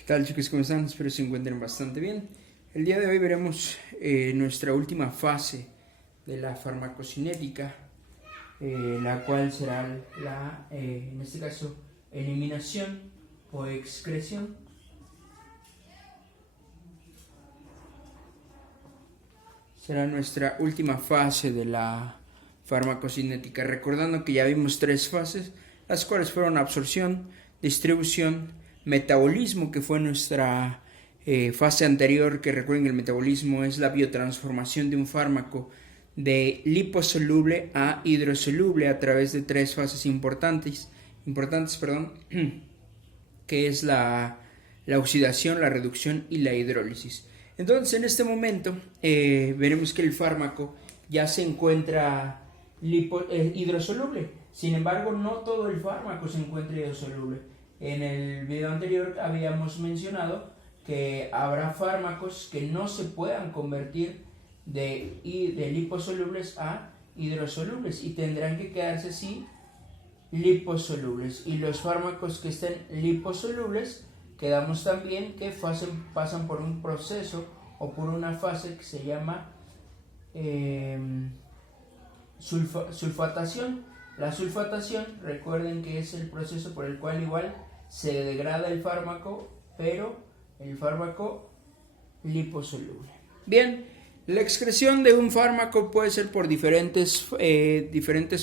¿Qué tal, chicos? ¿Cómo están? Espero se encuentren bastante bien. El día de hoy veremos nuestra última fase de la farmacocinética, la cual será en este caso, eliminación o excreción. Será nuestra última fase de la farmacocinética, recordando que ya vimos 3 fases, las cuales fueron absorción, distribución, metabolismo, que fue nuestra fase anterior, que recuerden que el metabolismo es la biotransformación de un fármaco de liposoluble a hidrosoluble a través de 3 fases importantes, que es la oxidación, la reducción y la hidrólisis. Entonces, en este momento veremos que el fármaco ya se encuentra hidrosoluble. Sin embargo, no todo el fármaco se encuentra hidrosoluble. En el video anterior habíamos mencionado que habrá fármacos que no se puedan convertir de liposolubles a hidrosolubles y tendrán que quedarse así liposolubles. Y los fármacos que estén liposolubles, quedamos también que pasan por un proceso o por una fase que se llama sulfatación. La sulfatación, recuerden que es el proceso por el cual igual se degrada el fármaco, pero el fármaco liposoluble. Bien, la excreción de un fármaco puede ser por diferentes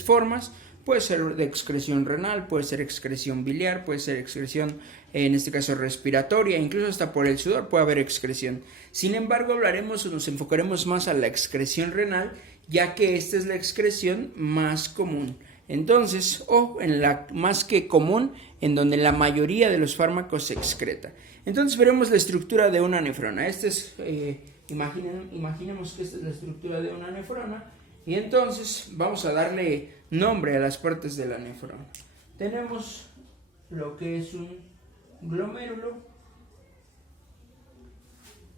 formas. Puede ser de excreción renal, puede ser excreción biliar, puede ser excreción, en este caso respiratoria, incluso hasta por el sudor puede haber excreción. Sin embargo, nos enfocaremos más a la excreción renal, ya que esta es la excreción más común. Entonces, en la más que común, en donde la mayoría de los fármacos se excreta. Entonces veremos la estructura de una nefrona. Imaginemos que esta es la estructura de una nefrona. Y entonces vamos a darle nombre a las partes de la nefrona. Tenemos lo que es un glomérulo.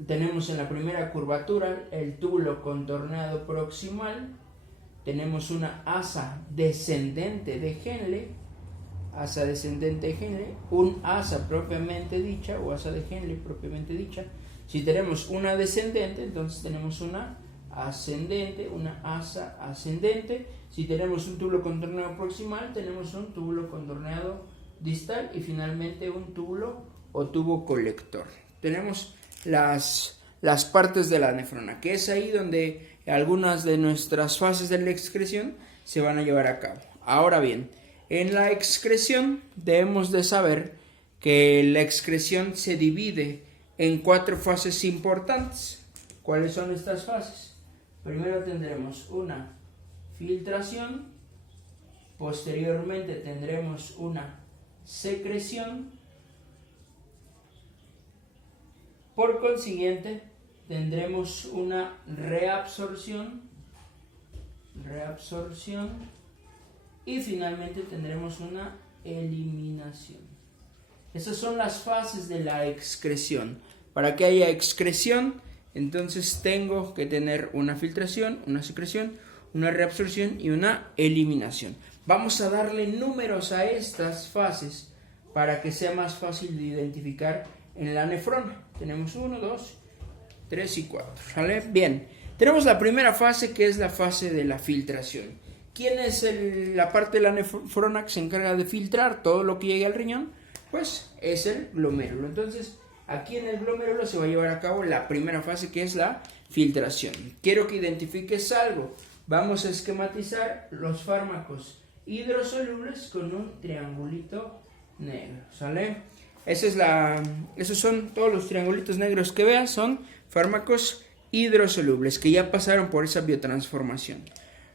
Tenemos en la primera curvatura el túbulo contorneado proximal. Tenemos una asa descendente de Henle. Un asa propiamente dicha o asa de Henle propiamente dicha. Si tenemos una descendente, entonces tenemos una ascendente, una asa ascendente. Si tenemos un túbulo contorneado proximal, tenemos un túbulo contorneado distal y finalmente un túbulo o tubo colector. Tenemos las partes de la nefrona, que es ahí donde algunas de nuestras fases de la excreción se van a llevar a cabo. Ahora bien, en la excreción debemos de saber que la excreción se divide en 4 fases importantes. ¿Cuáles son estas fases? Primero tendremos una filtración, posteriormente tendremos una secreción, por consiguiente tendremos una reabsorción y finalmente tendremos una eliminación. Esas son las fases de la excreción. Para que haya excreción, entonces tengo que tener una filtración, una secreción, una reabsorción y una eliminación. Vamos a darle números a estas fases para que sea más fácil de identificar en la nefrona. Tenemos 1, 2, 3 y 4. ¿Vale? Bien, tenemos la primera fase, que es la fase de la filtración. ¿Quién es la parte de la nefrona que se encarga de filtrar todo lo que llegue al riñón? Pues es el glomérulo. Entonces, aquí en el glomérulo se va a llevar a cabo la primera fase, que es la filtración. Quiero que identifiques algo. Vamos a esquematizar los fármacos hidrosolubles con un triangulito negro, ¿sale? Esos son todos los triangulitos negros que veas, son fármacos hidrosolubles que ya pasaron por esa biotransformación.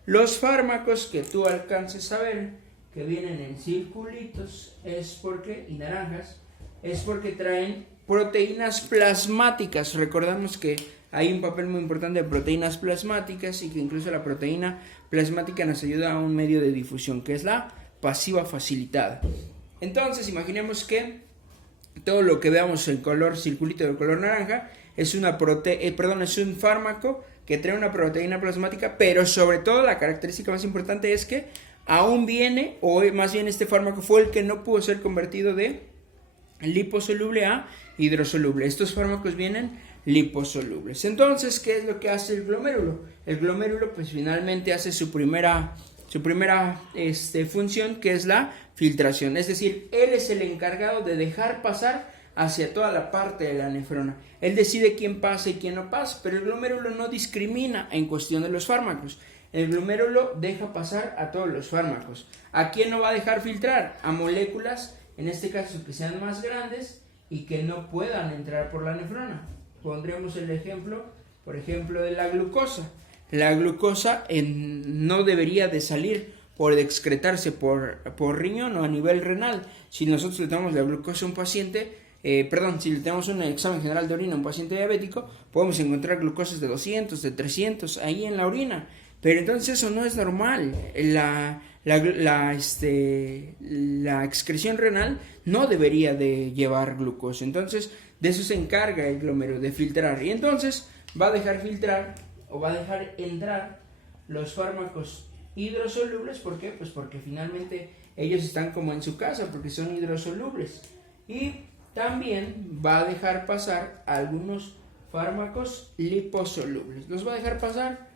Los fármacos que tú alcances a ver, que vienen en circulitos y naranjas, es porque traen proteínas plasmáticas. Recordamos que hay un papel muy importante de proteínas plasmáticas y que incluso la proteína plasmática nos ayuda a un medio de difusión, que es la pasiva facilitada. Entonces, imaginemos que todo lo que veamos en color circulito de color naranja es un fármaco que trae una proteína plasmática, pero sobre todo la característica más importante es que aún viene, o más bien este fármaco fue el que no pudo ser convertido de liposoluble a hidrosoluble. Estos fármacos vienen liposolubles. Entonces, ¿qué es lo que hace el glomérulo? El glomérulo pues finalmente hace su primera función, que es la filtración. Es decir, él es el encargado de dejar pasar hacia toda la parte de la nefrona. Él decide quién pasa y quién no pasa, pero el glomérulo no discrimina en cuestión de los fármacos. El glomérulo deja pasar a todos los fármacos. ¿A quién no va a dejar filtrar? A moléculas, en este caso, que sean más grandes y que no puedan entrar por la nefrona. Pondremos el ejemplo, por ejemplo, de la glucosa. La glucosa no debería de salir por excretarse por riñón o a nivel renal. Si nosotros le damos la glucosa a un paciente, si le tenemos un examen general de orina a un paciente diabético, podemos encontrar glucosas de 200, de 300 ahí en la orina. Pero entonces eso no es normal. La excreción renal no debería de llevar glucosa. Entonces, de eso se encarga el glomérulo, de filtrar. Y entonces va a dejar filtrar o va a dejar entrar los fármacos hidrosolubles. ¿Por qué? Pues porque finalmente ellos están como en su casa, porque son hidrosolubles. Y también va a dejar pasar algunos fármacos liposolubles. Los va a dejar pasar,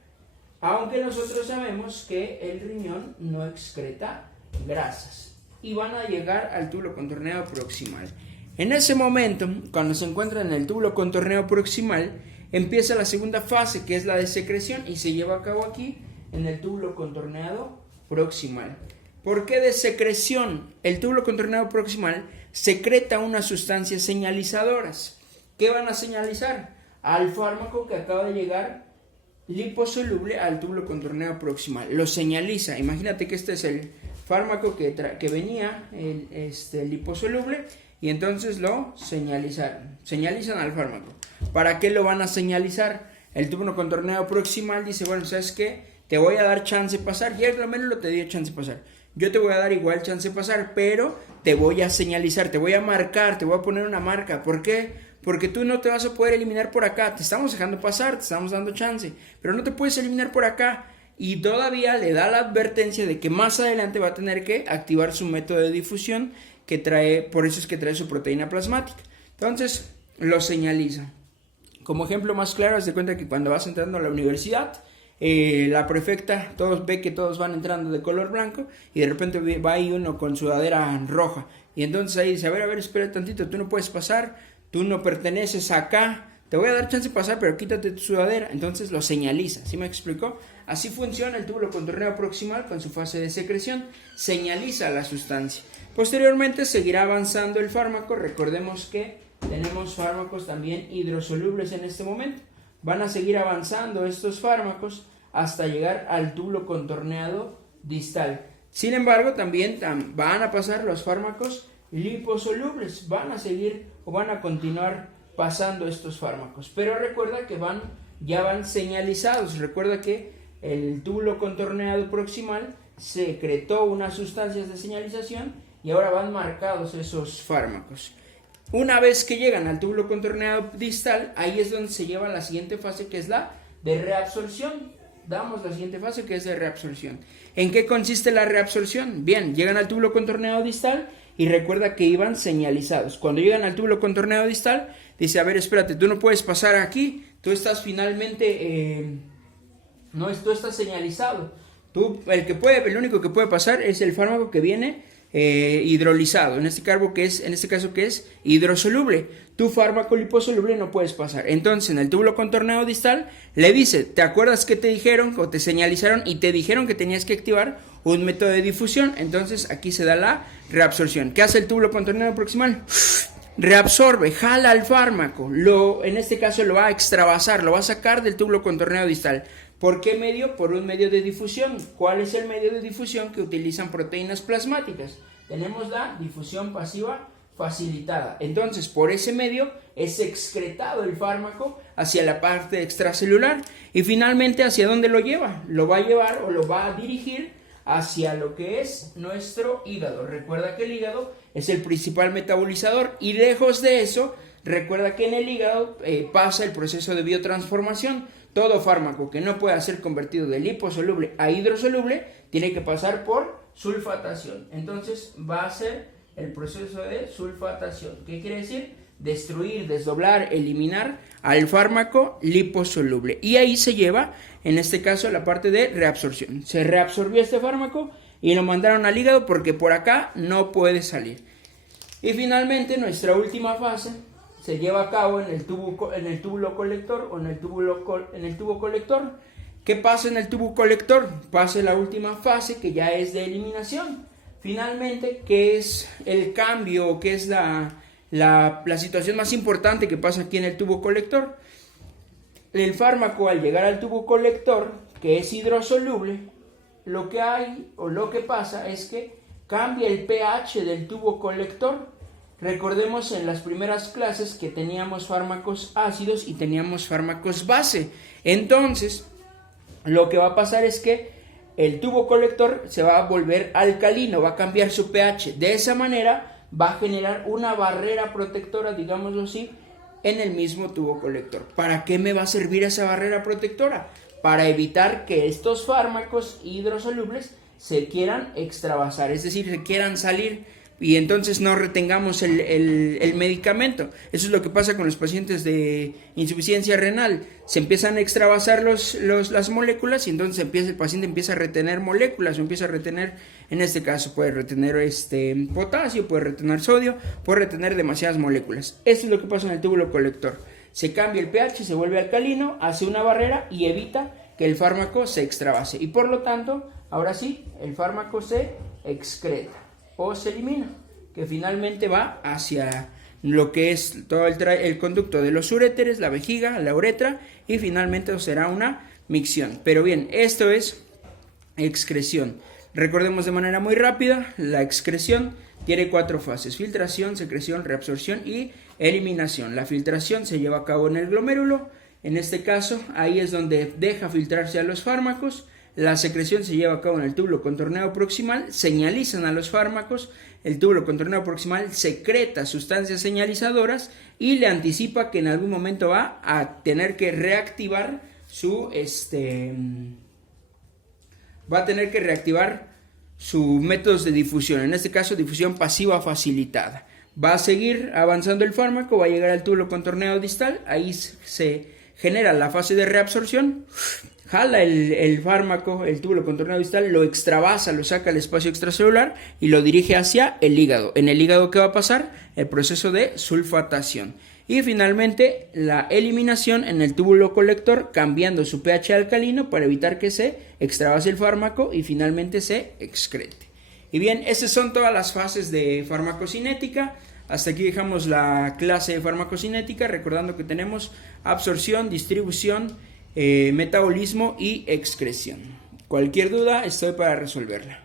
aunque nosotros sabemos que el riñón no excreta grasas. Y van a llegar al túbulo contorneado proximal. En ese momento, cuando se encuentra en el túbulo contorneado proximal, empieza la segunda fase, que es la de secreción, y se lleva a cabo aquí en el túbulo contorneado proximal. ¿Por qué de secreción? El túbulo contorneado proximal secreta unas sustancias señalizadoras. ¿Qué van a señalizar? Al fármaco que acaba de llegar liposoluble al túbulo contorneado proximal. Lo señaliza. Imagínate que este es el fármaco que venía, el liposoluble, y entonces lo señalizaron. Señalizan al fármaco. ¿Para qué lo van a señalizar? El túbulo contorneado proximal dice, bueno, ¿sabes qué? Te voy a dar chance de pasar. Ya el glomérulo te dio chance de pasar. Yo te voy a dar igual chance de pasar, pero te voy a señalizar, te voy a marcar, te voy a poner una marca. ¿Por qué? Porque tú no te vas a poder eliminar por acá. Te estamos dejando pasar, te estamos dando chance, pero no te puedes eliminar por acá. Y todavía le da la advertencia de que más adelante va a tener que activar su método de difusión que trae, por eso es que trae su proteína plasmática. Entonces, lo señaliza. Como ejemplo más claro, haz de cuenta que cuando vas entrando a la universidad, la prefecta, ve que todos van entrando de color blanco y de repente va ahí uno con sudadera roja. Y entonces ahí dice, a ver, espera tantito, tú no puedes pasar, tú no perteneces acá, te voy a dar chance de pasar, pero quítate tu sudadera. Entonces lo señaliza, ¿sí me explicó? Así funciona el túbulo contorneado proximal con su fase de secreción, señaliza la sustancia. Posteriormente seguirá avanzando el fármaco. Recordemos que tenemos fármacos también hidrosolubles en este momento. Van a seguir avanzando estos fármacos hasta llegar al túbulo contorneado distal. Sin embargo, también van a pasar los fármacos liposolubles. Van a seguir o van a continuar pasando estos fármacos. Pero recuerda que ya van señalizados. Recuerda que el túbulo contorneado proximal secretó unas sustancias de señalización y ahora van marcados esos fármacos. Una vez que llegan al túbulo contorneado distal, ahí es donde se lleva la siguiente fase, que es la de reabsorción. Damos la siguiente fase, que es de reabsorción. ¿En qué consiste la reabsorción? Bien, llegan al túbulo contorneado distal y recuerda que iban señalizados. Cuando llegan al túbulo contorneado distal, dice, a ver, espérate, tú no puedes pasar aquí, tú estás finalmente, tú estás señalizado. El único que puede pasar es el fármaco que viene hidrolizado, en este caso que es hidrosoluble. Tu fármaco liposoluble no puedes pasar. Entonces en el túbulo contorneado distal le dice, ¿te acuerdas que te dijeron o te señalizaron y te dijeron que tenías que activar un método de difusión? Entonces aquí se da la reabsorción. ¿Qué hace el túbulo contorneado proximal? Reabsorbe, jala al fármaco, en este caso lo va a extravasar, lo va a sacar del túbulo contorneado distal. ¿Por qué medio? Por un medio de difusión. ¿Cuál es el medio de difusión que utilizan proteínas plasmáticas? Tenemos la difusión pasiva facilitada. Entonces, por ese medio es excretado el fármaco hacia la parte extracelular. Y finalmente, ¿hacia dónde lo lleva? Lo va a llevar o lo va a dirigir hacia lo que es nuestro hígado. Recuerda que el hígado es el principal metabolizador y lejos de eso, recuerda que en el hígado pasa el proceso de biotransformación. Todo fármaco que no pueda ser convertido de liposoluble a hidrosoluble tiene que pasar por sulfatación. Entonces va a ser el proceso de sulfatación. ¿Qué quiere decir? Destruir, desdoblar, eliminar al fármaco liposoluble. Y ahí se lleva, en este caso, la parte de reabsorción. Se reabsorbió este fármaco y lo mandaron al hígado porque por acá no puede salir. Y finalmente, nuestra última fase se lleva a cabo en el túbulo colector o en el tubo colector. ¿Qué pasa en el tubo colector? Pasa la última fase, que ya es de eliminación. Finalmente, ¿qué es el cambio? ¿Qué es la situación más importante que pasa aquí en el tubo colector? El fármaco, al llegar al tubo colector, que es hidrosoluble, lo que hay o lo que pasa es que cambia el pH del tubo colector. Recordemos en las primeras clases que teníamos fármacos ácidos y teníamos fármacos base. Entonces, lo que va a pasar es que el tubo colector se va a volver alcalino, va a cambiar su pH. De esa manera va a generar una barrera protectora, digámoslo así, en el mismo tubo colector. ¿Para qué me va a servir esa barrera protectora? Para evitar que estos fármacos hidrosolubles se quieran extravasar, es decir, se quieran salir y entonces no retengamos el medicamento. Eso es lo que pasa con los pacientes de insuficiencia renal. Se empiezan a extravasar las moléculas y entonces el paciente empieza a retener moléculas o empieza a retener, en este caso puede retener potasio, puede retener sodio, puede retener demasiadas moléculas. Esto es lo que pasa en el túbulo colector. Se cambia el pH, se vuelve alcalino, hace una barrera y evita que el fármaco se extravase. Y por lo tanto, ahora sí, el fármaco se excreta o se elimina, que finalmente va hacia lo que es todo el conducto de los uréteres, la vejiga, la uretra, y finalmente será una micción. Pero bien, esto es excreción. Recordemos de manera muy rápida, la excreción tiene 4 fases: filtración, secreción, reabsorción y eliminación. La filtración se lleva a cabo en el glomérulo, en este caso ahí es donde deja filtrarse a los fármacos. La secreción se lleva a cabo en el túbulo contorneado proximal, señalizan a los fármacos, el túbulo contorneado proximal secreta sustancias señalizadoras y le anticipa que en algún momento va a tener que reactivar su métodos de difusión, en este caso difusión pasiva facilitada. Va a seguir avanzando el fármaco, va a llegar al túbulo contorneado distal, ahí se genera la fase de reabsorción. Jala el fármaco, el túbulo contorneado distal, lo extravasa, lo saca al espacio extracelular y lo dirige hacia el hígado. En el hígado, ¿qué va a pasar? El proceso de sulfatación. Y finalmente, la eliminación en el túbulo colector, cambiando su pH alcalino para evitar que se extravase el fármaco y finalmente se excrete. Y bien, estas son todas las fases de farmacocinética. Hasta aquí dejamos la clase de farmacocinética, recordando que tenemos absorción, distribución, metabolismo y excreción. Cualquier duda, estoy para resolverla.